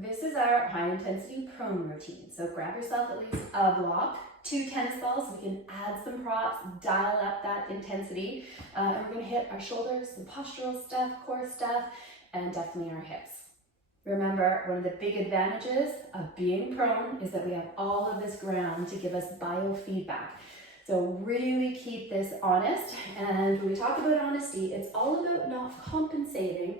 This is our high intensity prone routine. So grab yourself at least a block, 2 tennis balls. We can add some props, dial up that intensity. And we're gonna hit our shoulders, some postural stuff, core stuff, and definitely our hips. Remember, one of the big advantages of being prone is that we have all of this ground to give us biofeedback. So really keep this honest. And when we talk about honesty, it's all about not compensating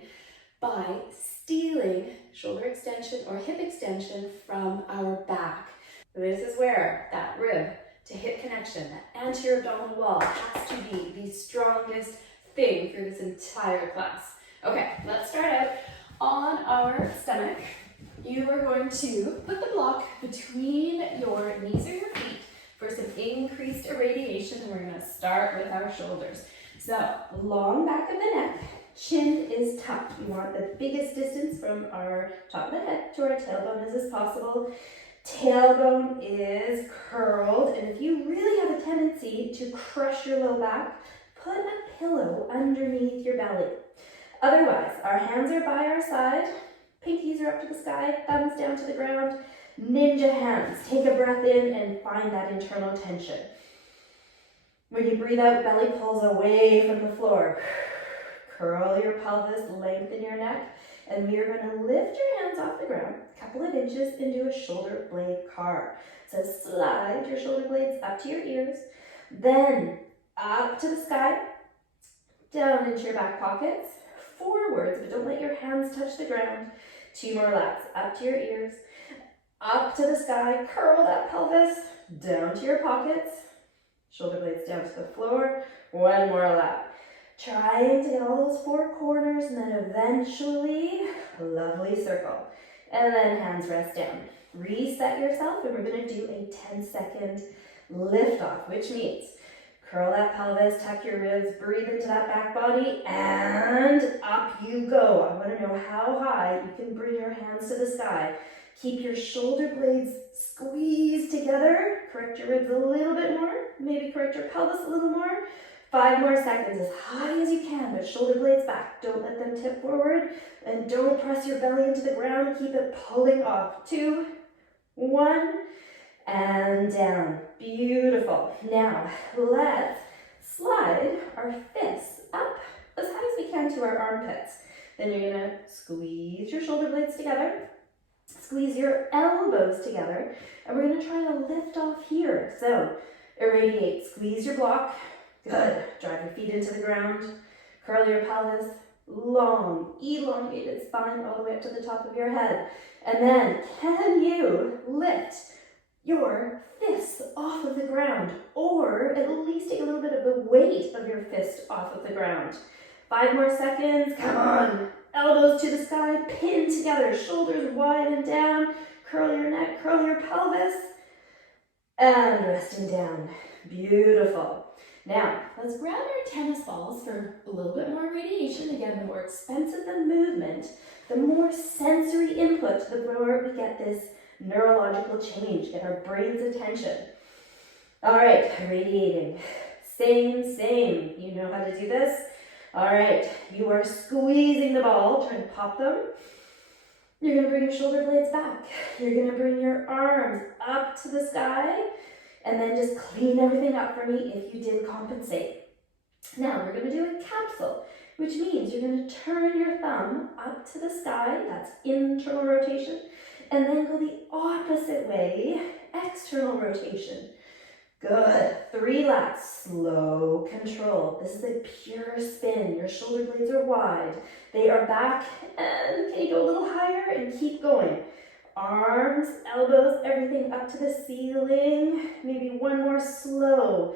by stealing shoulder extension or hip extension from our back. This is where that rib to hip connection, that anterior abdominal wall, has to be the strongest thing through this entire class. Okay, let's start out on our stomach. You are going to put the block between your knees or your feet for some increased irradiation, and we're going to start with our shoulders. So long back of the neck, chin is tucked. We want the biggest distance from our top of the head to our tailbone as possible. Tailbone is curled, and if you really have a tendency to crush your low back, put a pillow underneath your belly. Otherwise, our hands are by our side, pinkies are up to the sky, thumbs down to the ground, ninja hands. Take a breath in and find that internal tension. When you breathe out, belly pulls away from the floor. Curl your pelvis, lengthen your neck, and we are going to lift your hands off the ground a couple of inches and do a shoulder blade carve. So slide your shoulder blades up to your ears, then up to the sky, down into your back pockets, forwards, but don't let your hands touch the ground. 2 more laps, up to your ears, up to the sky, curl that pelvis, down to your pockets, shoulder blades down to the floor. 1 more lap. Trying to get all those 4 corners, and then eventually, a lovely circle. And then hands rest down. Reset yourself, and we're going to do a 10-second lift off, which means curl that pelvis, tuck your ribs, breathe into that back body, and up you go. I want to know how high you can bring your hands to the sky. Keep your shoulder blades squeezed together. Correct your ribs a little bit more. Maybe correct your pelvis a little more. 5 more seconds, as high as you can, but shoulder blades back. Don't let them tip forward, and don't press your belly into the ground. Keep it pulling off. 2, 1, and down. Beautiful. Now, let's slide our fists up as high as we can to our armpits. Then you're gonna squeeze your shoulder blades together, squeeze your elbows together, and we're gonna try to lift off here. So, irradiate, squeeze your block. Good. Drive your feet into the ground. Curl your pelvis. Long, elongated spine all the way up to the top of your head. And then, can you lift your fists off of the ground, or at least take a little bit of the weight of your fist off of the ground? 5 more seconds. Come on. Elbows to the sky. Pin together. Shoulders wide and down. Curl your neck. Curl your pelvis. And resting down. Beautiful. Now, let's grab our tennis balls for a little bit more radiation. Again, the more expensive the movement, the more sensory input, the more we get this neurological change, get our brain's attention. All right, radiating. Same. You know how to do this? All right, you are squeezing the ball, trying to pop them. You're going to bring your shoulder blades back. You're going to bring your arms up to the sky. And then just clean everything up for me if you did compensate. Now we're going to do a capsule, which means you're going to turn your thumb up to the sky, that's internal rotation, and then go the opposite way, external rotation. Good. 3 laps, slow control. This is a pure spin. Your shoulder blades are wide. They are back, and can you go a little higher and keep going? Arms, elbows, everything up to the ceiling. Maybe 1 more slow.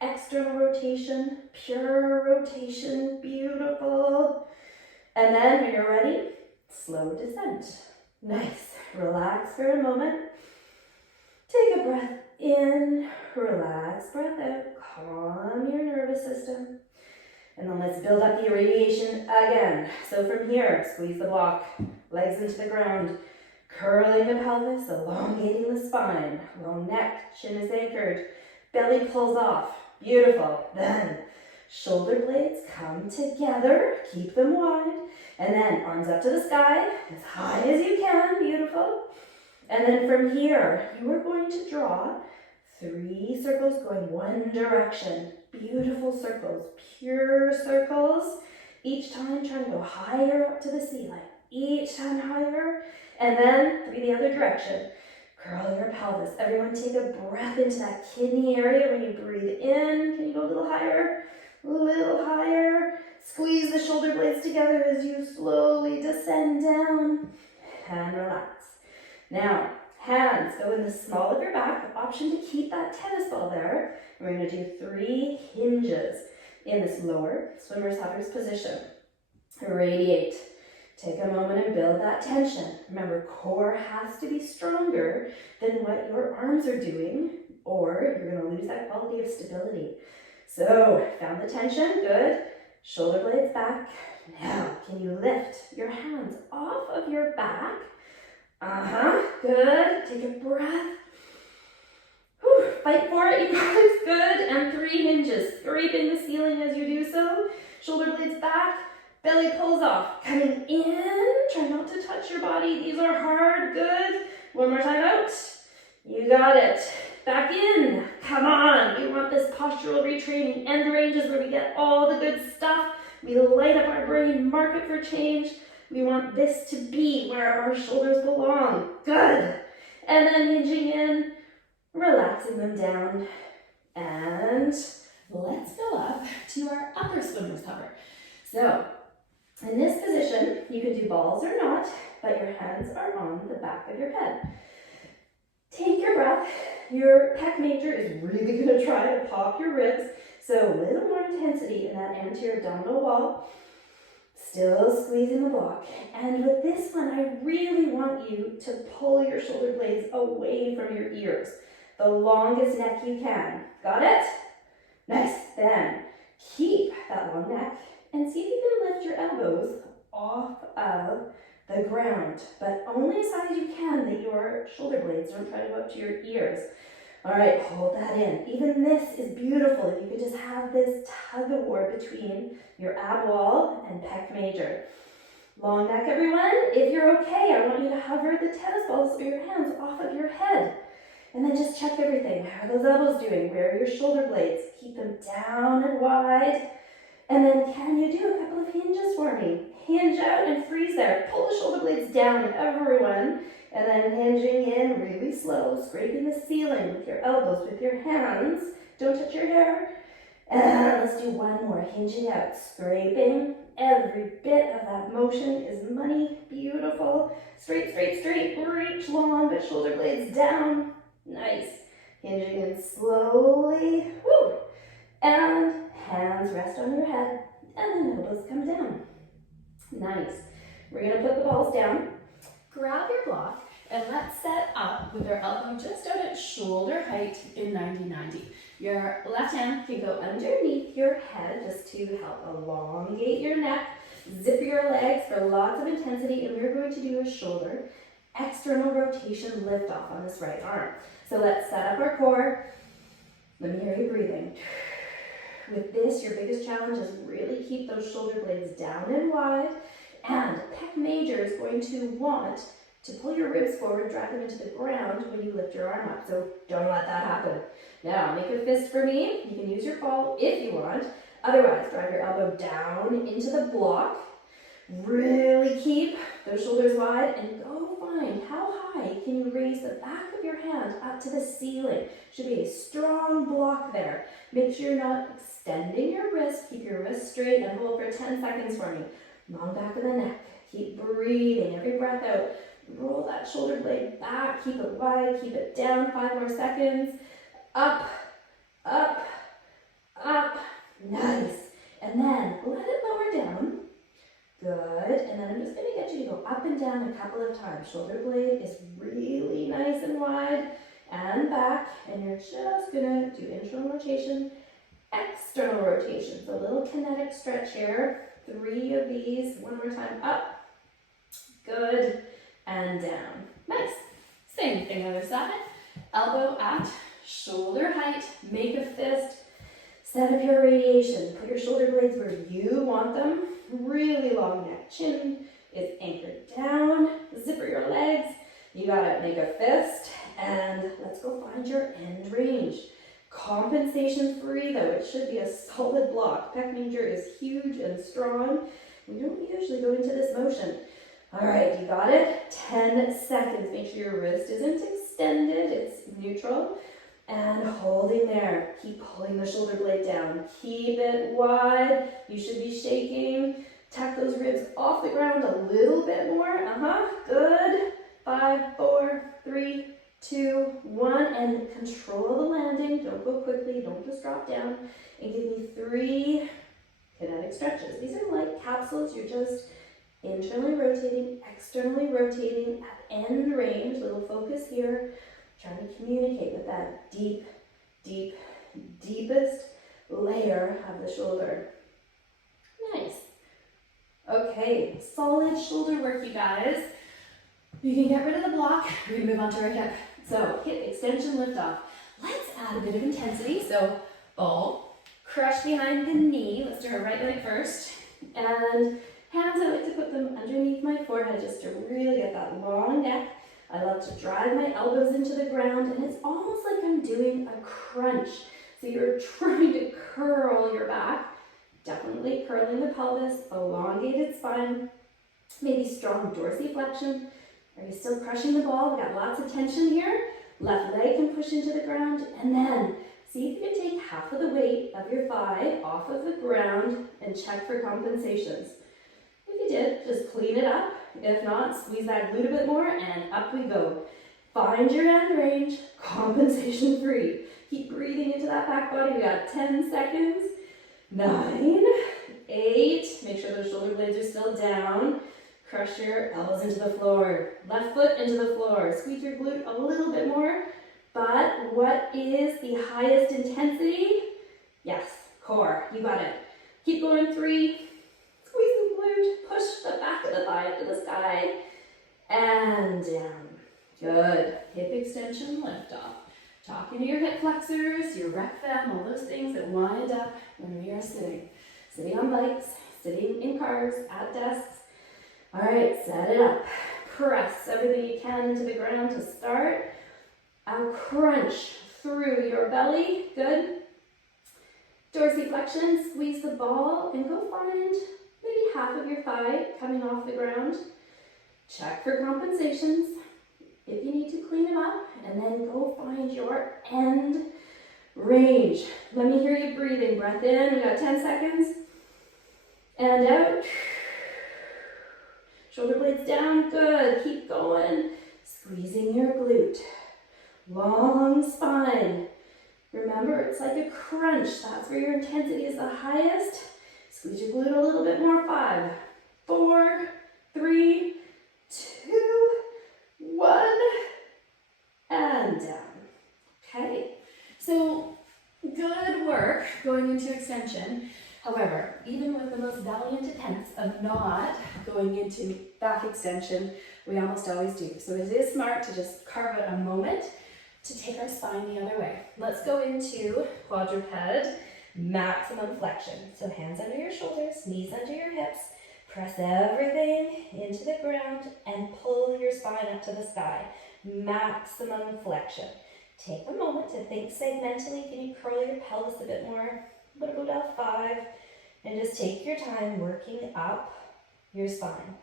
External rotation, pure rotation, beautiful. And then when you're ready, slow descent. Nice. Relax for a moment. Take a breath in, relax, breath out, calm your nervous system. And then let's build up the irradiation again. So from here, squeeze the block, legs into the ground. Curling the pelvis, elongating the spine, long neck, chin is anchored, belly pulls off, beautiful. Then shoulder blades come together, keep them wide, And then arms up to the sky, as high as you can, beautiful. And then from here, you are going to draw 3 circles going one direction. Beautiful circles, pure circles. Each time trying to go higher up to the ceiling. Each time higher, and then 3 the other direction. Curl your pelvis. Everyone take a breath into that kidney area when you breathe in. Can you go a little higher? A little higher. Squeeze the shoulder blades together as you slowly descend down. And relax. Now, hands go in the small of your back. The option to keep that tennis ball there. We're going to do 3 hinges in this lower swimmer's hovers position. Radiate. Take a moment and build that tension. Remember, core has to be stronger than what your arms are doing, or you're going to lose that quality of stability. So, found the tension, good. Shoulder blades back. Now, can you lift your hands off of your back? Good. Take a breath. Whew. Fight for it, you guys. Good. And 3 hinges. Scraping the ceiling as you do so. Shoulder blades back. Belly pulls off. Coming in. Try not to touch your body. These are hard. Good. One more time out. You got it. Back in. Come on. We want this postural retraining. End ranges where we get all the good stuff. We light up our brain. Mark it for change. We want this to be where our shoulders belong. Good. And then hinging in. Relaxing them down. And let's go up to our upper swimmer's hover. So, in this position, you can do balls or not, but your hands are on the back of your head. Take your breath. Your pec major is really going to try to pop your ribs, so a little more intensity in that anterior abdominal wall. Still squeezing the block. And with this one, I really want you to pull your shoulder blades away from your ears. The longest neck you can. Got it? Nice. Then keep that long neck. And see if you can lift your elbows off of the ground, but only as high as you can that your shoulder blades don't try to go up to your ears. All right, hold that in. Even this is beautiful. If you could just have this tug of war between your ab wall and pec major. Long neck, everyone. If you're okay, I want you to hover the tennis balls or your hands off of your head. And then just check everything. How are those elbows doing? Where are your shoulder blades? Keep them down and wide. And then can you do a couple of hinges for me? Hinge out and freeze there. Pull the shoulder blades down, everyone. And then hinging in really slow, scraping the ceiling with your elbows, with your hands. Don't touch your hair. And let's do one more. Hinging out, scraping. Every bit of that motion is money. Beautiful. Straight, straight, straight. Reach long, but shoulder blades down. Nice. Hinging in slowly. Woo. And hands rest on your head, and then elbows come down. Nice. We're going to put the balls down. Grab your block, and let's set up with our elbow just out at shoulder height in 90-90. Your left hand can go underneath your head just to help elongate your neck. Zip your legs for lots of intensity, and we're going to do a shoulder external rotation lift off on this right arm. So let's set up our core. Let me hear you breathing. With this, your biggest challenge is really keep those shoulder blades down and wide, and pec major is going to want to pull your ribs forward, drag them into the ground when you lift your arm up, so don't let that happen. Now, make a fist for me. You can use your ball if you want. Otherwise, drive your elbow down into the block. Really keep those shoulders wide, and go find how high can you raise the back of your hand up to the ceiling. Should be a strong block there. Make sure you're not extending your wrist. Keep your wrist straight and hold for 10 seconds for me. Long back of the neck. Keep breathing. Every breath out. Roll that shoulder blade back. Keep it wide. Keep it down. 5 more seconds. Up, up, up. Nice. And then let it lower down. Good. And then I'm just going to get you to go up and down a couple of times. Shoulder blade is really nice and wide. And back. And you're just going to do internal rotation, external rotation. So a little kinetic stretch here. 3 of these. One more time. Up. Good. And down. Nice. Same thing other side. Elbow at shoulder height. Make a fist. Set up your radiation. Put your shoulder blades where you want them. Really long neck. Chin is anchored down. Zipper your legs. You gotta make a fist. And let's go find your end range. Compensation free though. It should be a solid block. Pec major is huge and strong. We don't usually go into this motion. All right, you got it? 10 seconds. Make sure your wrist isn't extended. It's neutral. And holding there. Keep pulling the shoulder blade down. Keep it wide. You should be shaking. Tuck those ribs off the ground a little bit more. Good. 5, 4, 3, 2, 1. And control the landing. Don't go quickly. Don't just drop down. And give me 3 kinetic stretches. These are like capsules. You're just internally rotating, externally rotating at end range. Little focus here. Trying to communicate with that deepest layer of the shoulder. Nice. Okay, solid shoulder work, you guys. You can get rid of the block. We're gonna move on to our hip. So hip extension, lift off. Let's add a bit of intensity. So ball, crush behind the knee. Let's do our right leg first. And hands, I like to put them underneath my forehead just to really get that long neck. I love to drive my elbows into the ground, and it's almost like I'm doing a crunch. So you're trying to curl your back, definitely curling the pelvis, elongated spine, maybe strong dorsiflexion. Are you still crushing the ball? We got lots of tension here. Left leg can push into the ground, and then see if you can take half of the weight of your thigh off of the ground and check for compensations. If you did, just clean it up. If not, squeeze that glute a bit more and up we go. Find your end range, compensation free. Keep breathing into that back body. We got 10 seconds. 9, 8, make sure those shoulder blades are still down. Crush your elbows into the floor. Left foot into the floor. Squeeze your glute a little bit more. But what is the highest intensity? Yes, core. You got it. Keep going. 3. Squeeze the glute, push the back of the thigh up to the sky, and down. Good. Hip extension, lift off. Talking to your hip flexors, your rec fem, all those things that wind up when we are sitting. Sitting on bikes, sitting in cars, at desks. All right, set it up. Press everything you can into the ground to start. And crunch through your belly. Good. Dorsiflexion, squeeze the ball and go find maybe half of your thigh coming off the ground. Check for compensations if you need to clean them up, and then go find your end range. Let me hear you breathing. Breath in, we got 10 seconds. And out. Shoulder blades down, good. Keep going. Squeezing your glute. Long spine. Remember, it's like a crunch. That's where your intensity is the highest. Squeeze your glute a little bit more. 5, 4, 3, 2, 1, and down. Okay, so good work going into extension. However, even with the most valiant attempts of not going into back extension, we almost always do. So it is smart to just carve out a moment to take our spine the other way. Let's go into quadruped maximum flexion. So hands under your shoulders, knees under your hips, press everything into the ground and pull your spine up to the sky. Maximum flexion. Take a moment to think segmentally. Can you curl your pelvis a bit more? Little L5, and just take your time working up your spine.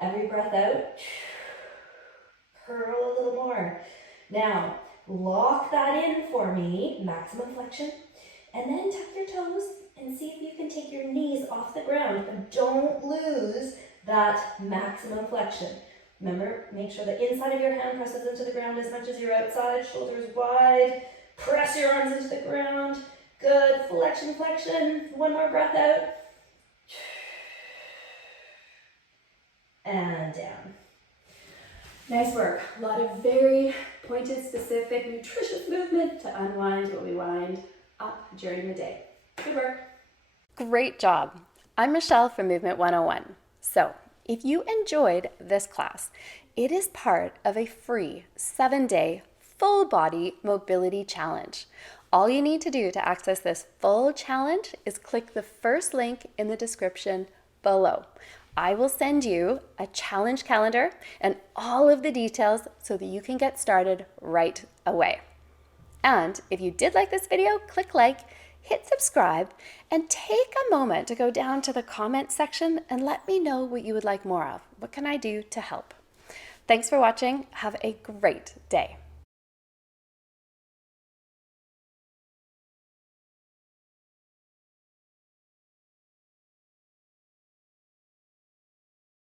Every breath out, curl a little more. Now, lock that in for me, maximum flexion, and then tuck your toes and see if you can take your knees off the ground, but don't lose that maximum flexion. Remember, make sure the inside of your hand presses into the ground as much as your outside, shoulders wide, press your arms into the ground. Good, flexion, flexion. One more breath out. And down. Nice work. A lot of very pointed, specific, nutritious movement to unwind what we wind up during the day. Good work. Great job. I'm Michelle from Movement 101. So, if you enjoyed this class, it is part of a free 7-day full body mobility challenge. All you need to do to access this full challenge is click the first link in the description below. I will send you a challenge calendar and all of the details so that you can get started right away. And if you did like this video, click like, hit subscribe, and take a moment to go down to the comment section and let me know what you would like more of. What can I do to help? Thanks for watching. Have a great day.